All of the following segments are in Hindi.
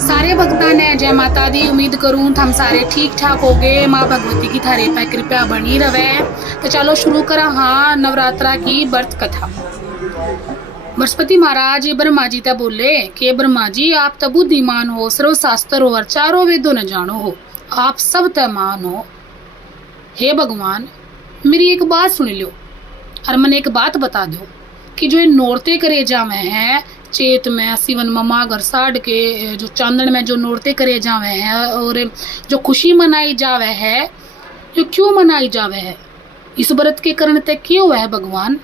सारे भक्तां ने जय माता दी। उम्मीद करूं थम सारे ठीक ठाक होगे। माँ भगवती की थारे पे कृपया बनी रवे। तो चलो शुरू करा हाँ नवरात्रा की व्रत कथा। बृहस्पति महाराज ब्रह्मा जी ते बोले कि ब्रह्मा जी आप तो बुद्धिमान हो, सर्व शास्त्र हो और चारों वेदों न जानो हो, आप सब ते मान हो। हे भगवान मेरी एक बात सुन लो और मन एक बात बता दो कि जो नौरते करे जावे हैं चेत में सिवन ममा घर साढ़ के जो चांदन में जो नौरते करे जावे हैं और जो खुशी मनाई जावे है, जो क्यों मनाई जावे है, इस व्रत के कारण ते क्यों है भगवान,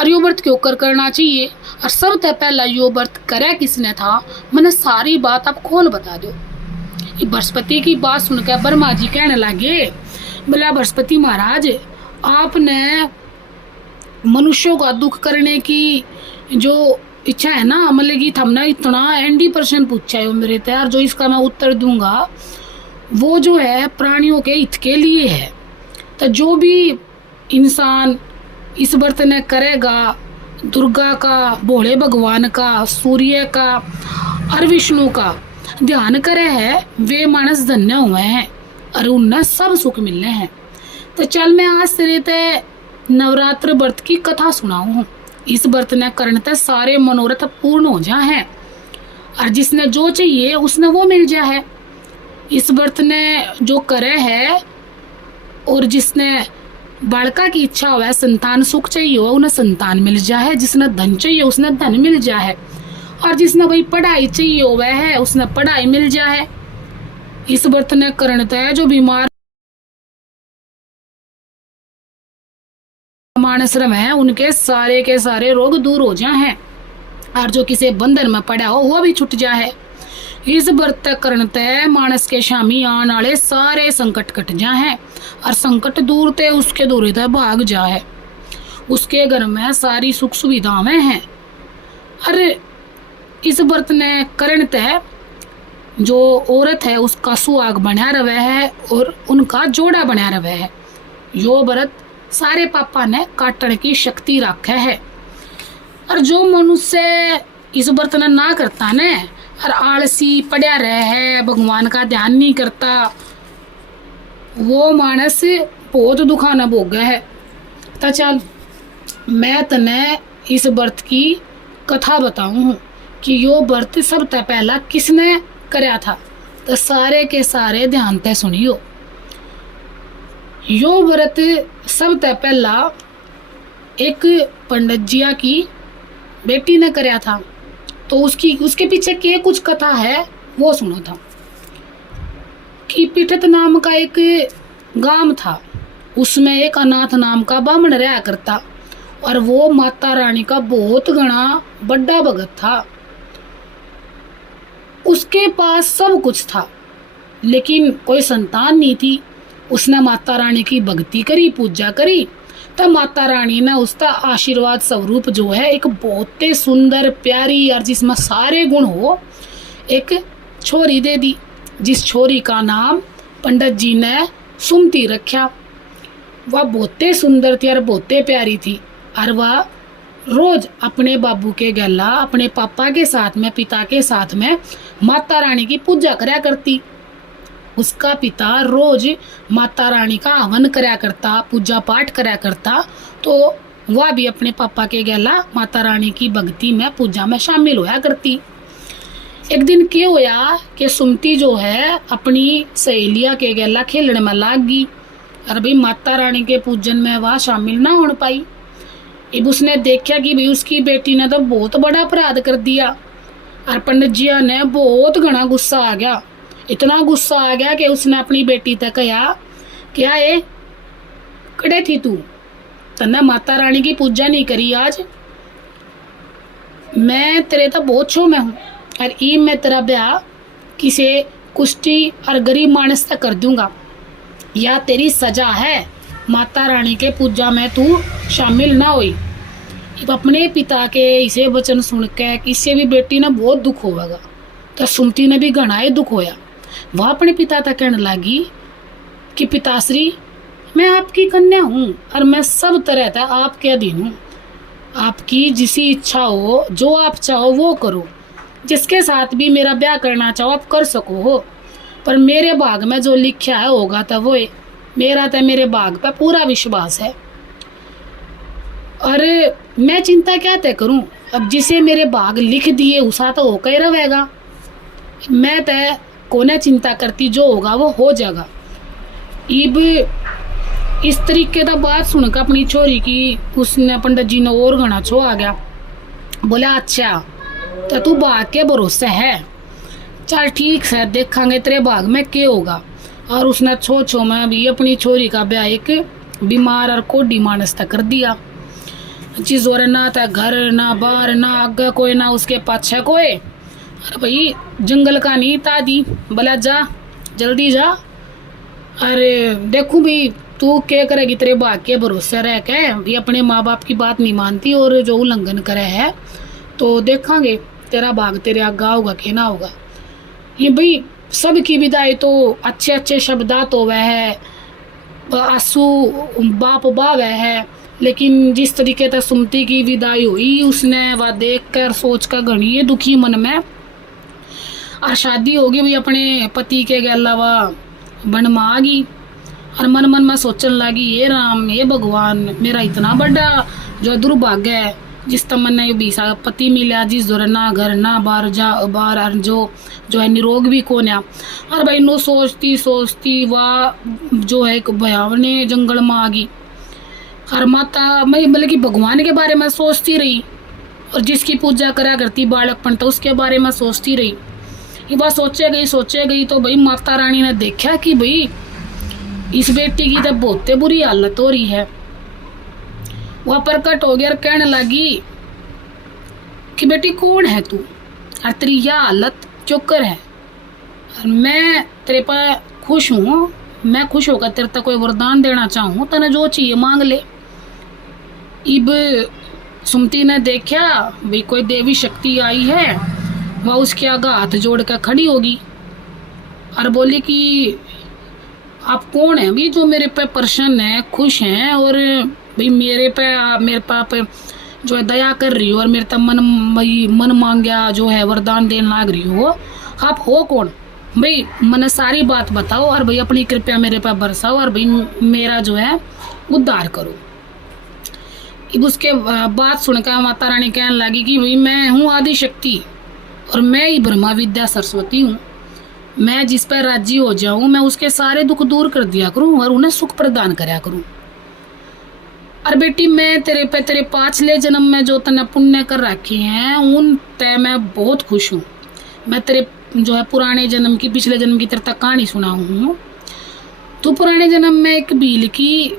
और यो व्रत क्यों करना चाहिए, और सब ते पहला यो व्रत करे किसने था, मैंने सारी बात आप खोल बता दो। बृहस्पति की बात सुनकर ब्रह्मा जी कहने लगे, बोला बृहस्पति महाराज आपने मनुष्यों का दुख करने की जो इच्छा है ना, मतलब कि हमने इतना एंडी प्रश्न पूछा है मेरे तैयार, जो इसका मैं उत्तर दूंगा वो जो है प्राणियों के हित के लिए है। तो जो भी इंसान इस व्रत ने करेगा, दुर्गा का, भोले भगवान का, सूर्य का और विष्णु का ध्यान करे है, वे मानस धन्य हुए हैं और उन्हें सब सुख मिलने हैं। तो चल मैं आज तेरे ते नवरात्र व्रत की कथा सुनाऊं हूँ। इस व्रत ने करने ते सारे मनोरथ पूर्ण हो जाए हैं और जिसने जो चाहिए उसने वो मिल जाए है। इस व्रत ने जो करे है और जिसने बालका की इच्छा हो, संतान सुख चाहिए हो, उन्हें संतान मिल जाए, जिसने धन चाहिए उसने धन मिल जाए, और जिसने वही पढ़ाई चाहिए हो वह है उसने पढ़ाई मिल जाए। इस व्रत ने करने ते जो बीमार मानस है उनके सारे के सारे रोग दूर हो जाए हैं और जो किसी बंधन में पड़ा हो वो भी छूट जाए। इस व्रत करते मानस के शामी आने वाले सारे संकट कट जाए और संकट दूर ते उसके दूर ते भाग जाए। उसके घर में सारी सुख सुविधाएं हैं। अरे इस व्रत ने करते जो औरत है उसका सुहाग बना रहे है और उनका जोड़ा बना रहे है। यो व्रत सारे पापा ने काटने की शक्ति रखे है। और जो मनुष्य इस व्रत ने ना करता ने और आलसी पड़ा रहे है, भगवान का ध्यान नहीं करता, वो मानस बहुत दुखा न भोग है। तो चल मैं तने इस व्रत की कथा बताऊं कि यो व्रत सब तक पहला किसने करया था। तो सारे के सारे ध्यान ते सुनियो। यो व्रत सब तक पहला एक पंडित जिया की बेटी ने करया था। तो उसके पीछे के कुछ कथा है वो सुनो था कि पिठत नाम का एक गांव था, उसमें एक अनाथ नाम का बामण रहा करता और वो माता रानी का बहुत घना बड़ा भगत था। उसके पास सब कुछ था लेकिन कोई संतान नहीं थी। उसने माता रानी की भक्ति करी, पूजा करी, तब माता रानी ने उसका आशीर्वाद स्वरूप जो है एक बहुत सुंदर प्यारी और जिसमें सारे गुण हो एक छोरी दे दी, जिस छोरी का नाम पंडित जी ने सुमति रखा। वह बहुत सुंदर थी और बहुत प्यारी थी और वह रोज अपने बाबू के गला, अपने पापा के साथ में, पिता के साथ में माता रानी की पूजा करया करती। उसका पिता रोज माता रानी का हवन करया करता, पूजा पाठ करया करता, तो वह भी अपने पापा के गला माता रानी की भक्ति में, पूजा में शामिल होया करती। एक दिन क्या होया कि सुमति जो है अपनी सहेलिया के गला खेलने में लाग गई और भाई माता रानी के पूजन में वह शामिल ना हो पाई। अब उसने देखा कि भाई उसकी बेटी ने तो बहुत बड़ा अपराध कर दिया और पंडित जी ने बहुत घना गुस्सा आ गया। इतना गुस्सा आ गया कि उसने अपनी बेटी तक कहा, क्या है कड़े थी तू, तन्ने माता रानी की पूजा नहीं करी आज, मैं तेरे तो बहुत छो में हूँ और ई मैं तेरा ब्याह किसी कुष्टी और गरीब मानस तक कर दूंगा, या तेरी सजा है, माता रानी के पूजा में तू शामिल ना हुई। अपने पिता के इसे वचन सुन के किसी भी बेटी ने बहुत दुख होगा। तो सुमति ने भी घना ही दुख होया। वह अपने पिता तक कहने लगी कि पिताश्री मैं आपकी कन्या हूँ और मैं सब तरह तक आपके अधीन हूँ, आपकी जिसी इच्छा हो, जो आप चाहो वो करो, जिसके साथ भी मेरा ब्याह करना चाहो आप कर सको हो, पर मेरे भाग में जो लिखा है होगा तो वो है। मेरा तो मेरे भाग पे पूरा विश्वास है। अरे मैं चिंता क्या तय करूं, अब जिसे मेरे भाग लिख दिए उसा तो होकर ही रहेगा। मैं तय कोने चिंता करती, जो होगा वो हो जाएगा। इब इस तरीके का बात सुनकर अपनी छोरी की उसने पंडित जी ने और घना छो आ गया। बोला अच्छा तो तू भाग के भरोसे है, चल ठीक है देखांगे तेरे भाग में क्या होगा। और उसने छो छो में भी अपनी छोरी का ब्याह एक बीमार और कोडी मानस तक कर दिया। जिस और ना था घर ना बाहर ना आगे कोई ना उसके पाछे कोई। अरे भाई जंगल का नहीं था दी, बोला जा जल्दी जा। अरे देखूं भाई तू क्या करेगी, तेरे भाग के भरोसे रह के भी अपने माँ बाप की बात नहीं मानती और जो उल्लंघन करे है, तो देखांगे तेरा भाग तेरे आगा होगा कि ना होगा। ये भाई सबकी विदाई तो अच्छे अच्छे शब्दात हो वह है, आंसू बाप बाव है, लेकिन जिस तरीके से सुमति की विदाई हुई उसने वह देख कर सोच कर घनी दुखी मन में। और शादी होगी भी अपने पति के अलावा बन में आ गई और मन मन में सोचने लगी ये राम ये भगवान मेरा इतना बड़ा जो दुर्भाग्य है जिस तमन्ना बीसा पति मिला जिस दौरान ना घर ना बाहर जा बाहर और जो है निरोग भी कौन है। और भाई नो सोचती सोचती वह जो है एक भयावने जंगल में आ गई और माता मैं मतलब कि भगवान के बारे में सोचती रही और जिसकी पूजा करा करती बालकपन तो उसके बारे में सोचती रही। ये बात सोचे गई तो भाई माता रानी ने देखा कि भाई इस बेटी की तो बहुत बुरी हालत हो रही है। वह प्रकट हो गया और कहने लगी कि बेटी कौन है तू और तेरी यह हालत क्यों कर है, और मैं तेरे पर खुश हूँ, मैं खुश होकर तेरे तक कोई वरदान देना चाहूँ, तने जो चाहिए मांग ले। इब सुमति ने देखा भाई कोई देवी शक्ति आई है, वह उसके आगे हाथ जोड़ कर खड़ी होगी और बोली कि आप कौन है भी जो मेरे पे प्रसन्न है खुश हैं और भाई मेरे पाप जो है दया कर रही हो और मेरे तक मन मांगया जो है वरदान देने लाग रही हो, आप हो कौन भाई मैंने सारी बात बताओ और भाई अपनी कृपया मेरे पे बरसाओ और भाई मेरा जो है उद्धार करो। अब उसके बात सुनकर माता रानी कहने लगी कि भाई मैं हूँ आदि शक्ति और मैं ही ब्रह्मा विद्या सरस्वती हूँ, मैं जिस पर राजी हो जाऊं मैं उसके सारे दुख दूर कर दिया करूं और उन्हें सुख प्रदान कराया करूं। और बेटी मैं तेरे पाछले जन्म में जो तने पुण्य कर रखे हैं उन तय मैं बहुत खुश हूँ। मैं तेरे जो है पुराने जन्म की पिछले जन्म की तेरे तक कहानी सुनाऊँ हूँ। तो पुराने जन्म में एक भील की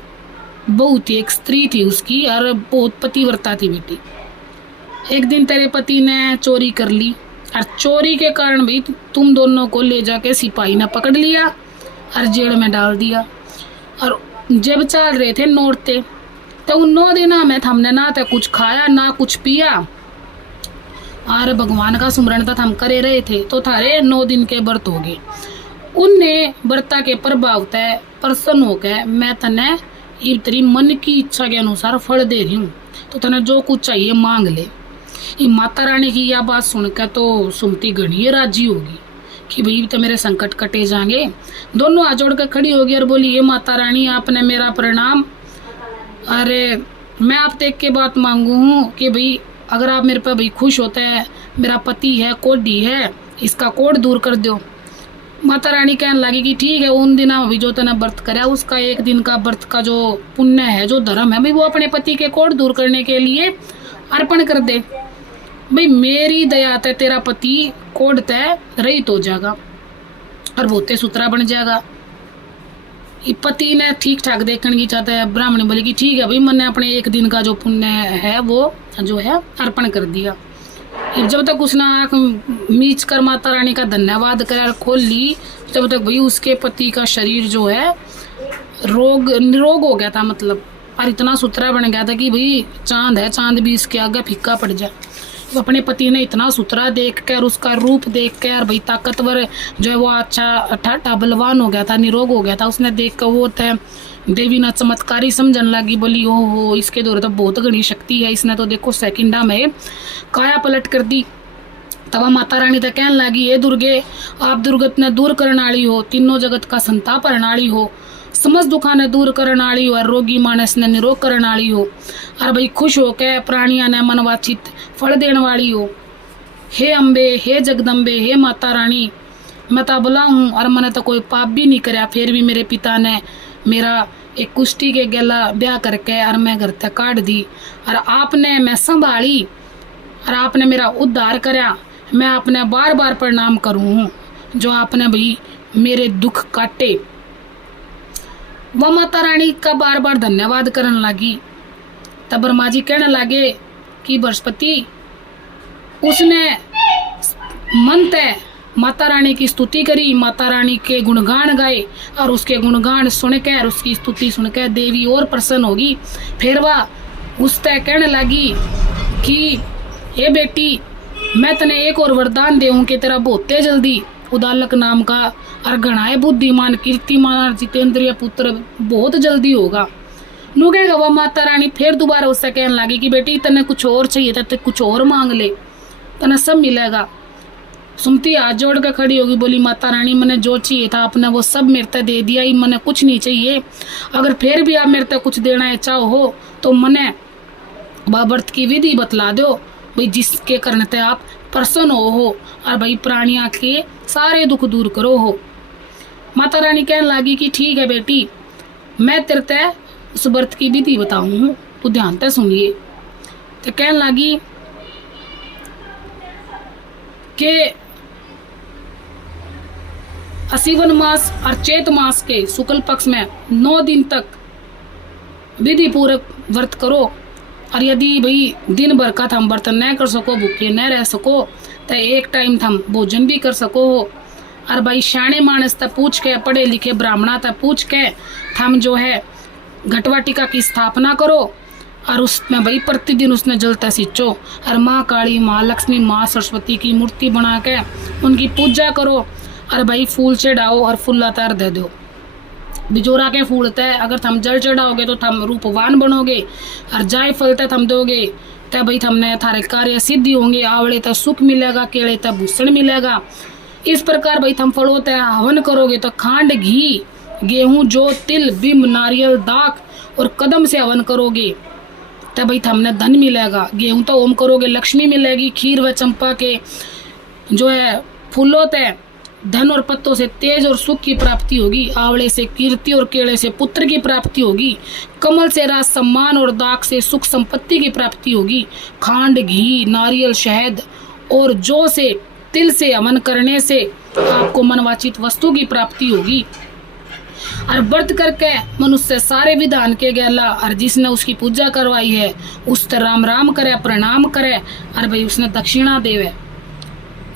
बहू थी, एक स्त्री थी उसकी और बहुत पतिव्रता थी बेटी। एक दिन तेरे पति ने चोरी कर ली और चोरी के कारण भी तुम दोनों को ले जाके सिपाही ने पकड़ लिया और जेल में डाल दिया। और जब चल रहे थे नौरते तो उन 9 दिनों में हमने ना तो कुछ खाया ना कुछ पिया और भगवान का सुमरण तो हम करे रहे थे, तो थारे 9 दिन के व्रत हो गए। उनने व्रता के प्रभाव तय प्रसन्न होकर मैं तने तेरी मन की इच्छा के अनुसार फल दे रही हूँ, तो तने जो कुछ चाहिए मांग ले। ये माता रानी की यह बात सुनकर तो सुमति घनी राजी होगी कि भाई तो मेरे संकट कटे जाएंगे। दोनों हाथ जोड़ कर खड़ी होगी और बोली ये माता रानी आपने मेरा प्रणाम, अरे मैं आप देख के बात मांगू हूँ कि भाई अगर आप मेरे पर भाई खुश होते हैं, मेरा पति है कोडी है इसका कोड दूर कर दो। माता रानी कहने लगी कि ठीक है उन दिनों अभी जो तने व्रत करा उसका एक दिन का व्रत का जो पुण्य है जो धर्म है भाई वो अपने पति के कोड दूर करने के लिए अर्पण कर दे। भाई मेरी दया तय तेरा पति कोड तय रहित हो जाएगा और वो ते सुतरा बन जाएगा। पति ने ठीक ठाक देखने की चाहता है। ब्राह्मण बोले कि ठीक है भाई मैंने अपने एक दिन का जो पुण्य है वो जो है अर्पण कर दिया। जब तक उसने आँख मीच कर माता रानी का धन्यवाद कर खोल ली तब तक भाई उसके पति का शरीर जो है निरोग हो गया था, मतलब और इतना सुथरा बन गया था कि भाई चांद है चांद भी इसके आगे फीका पड़ जाए। अपने पति ने इतना सुथरा देख कर उसका रूप देख कर भाई ताकतवर जो है वो अच्छा ठाठा बलवान हो गया था, निरोग हो गया था। उसने देख कर वो तय देवी ने चमत्कारी समझने लगी, बोली ओ हो इसके द्वारा तो बहुत घनी शक्ति है, इसने तो देखो सेकंडा में काया पलट कर दी। तब माता रानी तो कहन लगी, ए दुर्गे, आप दुर्गत ने दूर करने वाली हो, तीनों जगत का संताप करने वाली हो, समस्त दुखा ने दूर करने वाली हो, और रोगी मानस ने निरोग करने वाली हो, और भाई खुश हो के प्राणिया ने मनवाचित फल देने वाली हो। हे अम्बे, हे जगदम्बे, हे माता रानी, मैं तो बोला हूँ और मैंने तो कोई पाप भी नहीं कराया, फिर भी मेरे पिता ने मेरा एक कुश्ती के गला ब्याह करके और मैं घर तक काट दी, और आपने मैं संभाली और आपने मेरा उद्धार कराया। मैं आपने बार बार प्रणाम करूँ जो आपने भाई मेरे दुख काटे। वह माता रानी का बार बार धन्यवाद करने लगी। तब ब्रह्मा जी कहने लगे कि बृहस्पति, उसने मन तय माता रानी की स्तुति करी, माता रानी के गुणगान गाए, और उसके गुणगान सुनकर, उसकी स्तुति सुनकर देवी और प्रसन्न होगी। फिर वह उस तय कहने लगी कि हे बेटी, मैं तने एक और वरदान देऊं कि तेरा बहुते जल्दी उदालक नाम का और घनाए बुद्धिमान, कीर्तिमान और जितेंद्रिय पुत्र बहुत जल्दी होगा। नुकेगा वह माता रानी फिर दोबारा उससे कहने लगी कि बेटी, तने कुछ और चाहिए था तो कुछ और मांग ले, तने सब मिलेगा। सुमती हाथ जोड़ कर खड़ी होगी, बोली माता रानी, मैंने जो चाहिए था आपने वो सब मेरे तक दे दिया ही, मैंने कुछ नहीं चाहिए। अगर फिर भी आप मेरे तक कुछ देना है चाहो तो मैंने व्रत की विधि बतला दो भाई, जिसके करने ते आप प्रसन्न हो और भाई प्राणिया के सारे दुख दूर करो हो। माता रानी कहने लगी कि ठीक है बेटी, मैं तेरे तय उस व्रत की विधि बताऊँ, तो ध्यान से सुनिए। तो कहने लगी कि असीवन मास और चैत मास के शुक्ल पक्ष में 9 दिन तक विधि पूर्वक व्रत करो, और यदि भाई दिन भर का थम व्रत न कर सको, भूखे न रह सको, तो एक टाइम थम भोजन भी कर सको हो। और भाई शाणे मानस तक पूछ के, पढ़े लिखे ब्राह्मणा तक पूछ के थम जो है घटवाटिका की स्थापना करो, और उसमें भाई प्रतिदिन उसने जलता सींचो, और माँ काली, माँ लक्ष्मी, माँ सरस्वती की मूर्ति बना के उनकी पूजा करो, और भाई फूल चढ़ाओ और फूला तार दे दो। बिजोरा के फूल तय अगर थम जल चढ़ाओगे तो थम रूपवान बनोगे, और जाय फल तय थम दोगे तय भाई थमने थारे कार्य सिद्धि होंगे। आवड़े तय सुख मिलेगा, केले तय भूषण मिलेगा। इस प्रकार भाई थम फलों तय हवन करोगे तो खांड, घी, गेहूं, जौ, तिल, बिंब, नारियल, दाख और कदम से हवन करोगे तब भाई थमने धन मिलेगा। गेहूं तो ओम करोगे लक्ष्मी मिलेगी। खीर व चंपा के जो है फूलों तय धन और पत्तों से तेज और सुख की प्राप्ति होगी। आंवले से कीर्ति और केले से पुत्र की प्राप्ति होगी। कमल से राज सम्मान और दाख से सुख संपत्ति की प्राप्ति होगी। खांड, घी, नारियल, शहद और जौ से, तिल से हवन करने से आपको मनवांचित वस्तु की प्राप्ति होगी। और व्रत करके मनुष्य सारे विधान के गैला, और जिसने उसकी पूजा करवाई है उस तर राम राम करे, प्रणाम करे, और भाई उसने दक्षिणा देवे।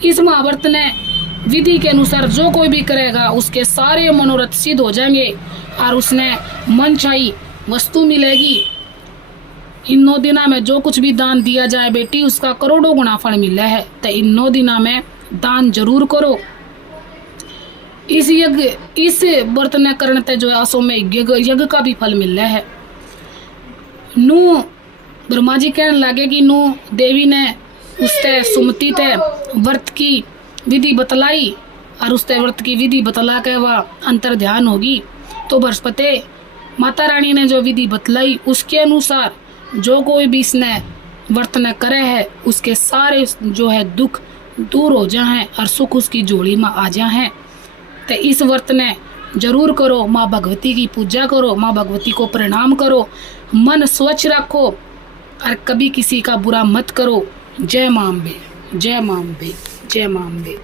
इस महाव्रत ने विधि के अनुसार जो कोई भी करेगा उसके सारे मनोरथ सिद्ध हो जाएंगे, और उसने मन चाही वस्तु मिलेगी। इन 9 दिना में जो कुछ भी दान दिया जाए बेटी, उसका करोड़ों गुना फल मिला है। तो इन 9 दिना में दान जरूर करो। इस यज्ञ, इस व्रत ने करने ते जो है असो में यज्ञ का भी फल मिल रहा है। नू ब्रह्मा जी कहने लगे कि नू देवी ने उसते सुमति ते व्रत की विधि बतलाई, और उसते व्रत की विधि बतला के वह अंतर ध्यान होगी। तो बृहस्पति माता रानी ने जो विधि बतलाई उसके अनुसार जो कोई भी इसने व्रत न करे है उसके सारे जो है दुख दूर हो जाए और सुख उसकी जोड़ी में आ जाए। तो इस व्रत ने जरूर करो। माँ भगवती की पूजा करो, माँ भगवती को प्रणाम करो, मन स्वच्छ रखो और कभी किसी का बुरा मत करो। जय मां अम्बे, जय मां अम्बे, जय मां अम्बे।